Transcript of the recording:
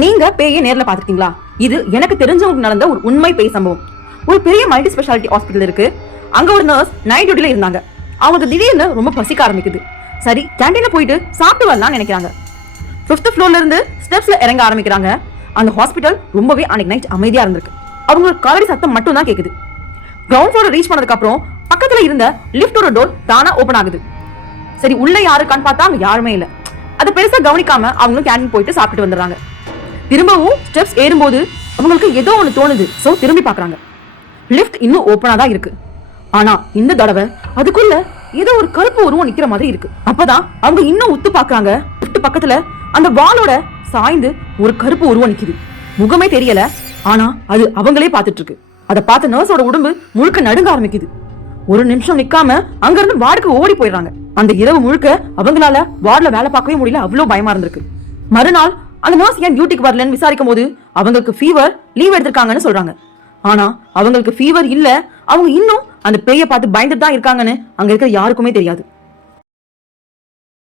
நீங்க பேயை நேர்ல பாத்துக்கிட்டீங்களா? இது எனக்கு தெரிஞ்சவங்களுக்கு நடந்த ஒரு உண்மை பேய் சம்பவம். ஒரு பெரிய மல்டி ஸ்பெஷாலிட்டி ஹாஸ்பிட்டல் இருக்கு. அங்க ஒரு நர்ஸ் நைட் டியூட்டில இருந்தாங்க. அவங்களுக்கு திடீர்னு ரொம்ப பசிக்க ஆரம்பிக்குது. சரி, கேண்டீன்ல போயிட்டு சாப்பிட்டு வரலாம்னு நினைக்கிறாங்க. 5th ஃப்ளோர்ல இருந்து ஸ்டெப்ஸ்ல இறங்க ஆரம்பிக்கிறாங்க. அந்த ஹாஸ்பிட்டல் ரொம்பவே அன்னைக்கு நைட் அமைதியா இருந்திருக்கு. அவங்களுக்கு காலடி சத்தம் மட்டும் தான் கேக்குது. கிரவுண்ட் ஃப்ளோர் ரீச் பண்ணதுக்கு அப்புறம் பக்கத்துல இருந்த லிஃப்டோட டோர் தானா ஓபன் ஆகுது. சரி, உள்ள யாருக்கான்னு பார்த்தா அங்க யாருமே இல்ல. அதை பெருசா கவனிக்காம அவங்களும் கேண்டீன் போயிட்டு சாப்பிட்டு வந்துடுறாங்க. திரும்பவும் ஸ்டெப்ஸ் ஏறும்போது அவங்களுக்கு ஏதோ ஒன்று தோணுது. சோ திரும்பி பாக்குறாங்க. லிஃப்ட் இன்னும் ஓபனா தான் இருக்கு. ஆனா இந்த தடவை அதுக்குள்ள ஏதோ ஒரு கருப்பு உருவம் நிக்கிற மாதிரி இருக்கு. அப்பதான் அவங்க இன்னும் உத்து பாக்குறாங்க. லிஃப்ட் பக்கத்துல அந்த வாலோட சாய்ந்து ஒரு கருப்பு உருவம் நிக்குது. முகமே தெரியல, ஆனா அது அவங்களே பாத்துட்டு இருக்கு. அதை பார்த்த நர்ஸோட உடம்பு முழுக்க நடுங்க ஆரம்பிக்குது. ஒரு நிமிஷம் நிக்காம அங்க இருந்து வார்டுக்கு ஓடி போயிடுறாங்க. அந்த இரவு முழுக்க அவங்களால வார்டுல வேலை பார்க்கவே முடியல. அவ்வளவு பயமா இருந்திருக்கு. மறுநாள் அந்த நர்ஸ் ஏன் டியூட்டிக்கு வரலன்னு விசாரிக்கும் போது அவங்களுக்கு ஃபீவர், லீவ் எடுத்திருக்காங்கன்னு சொல்றாங்க. ஆனா அவங்களுக்கு ஃபீவர் இல்ல, அவங்க இன்னும் அந்த பேயை பார்த்து பயந்துட்டு தான் இருக்காங்கன்னு அங்க இருக்கிற யாருக்குமே தெரியாது.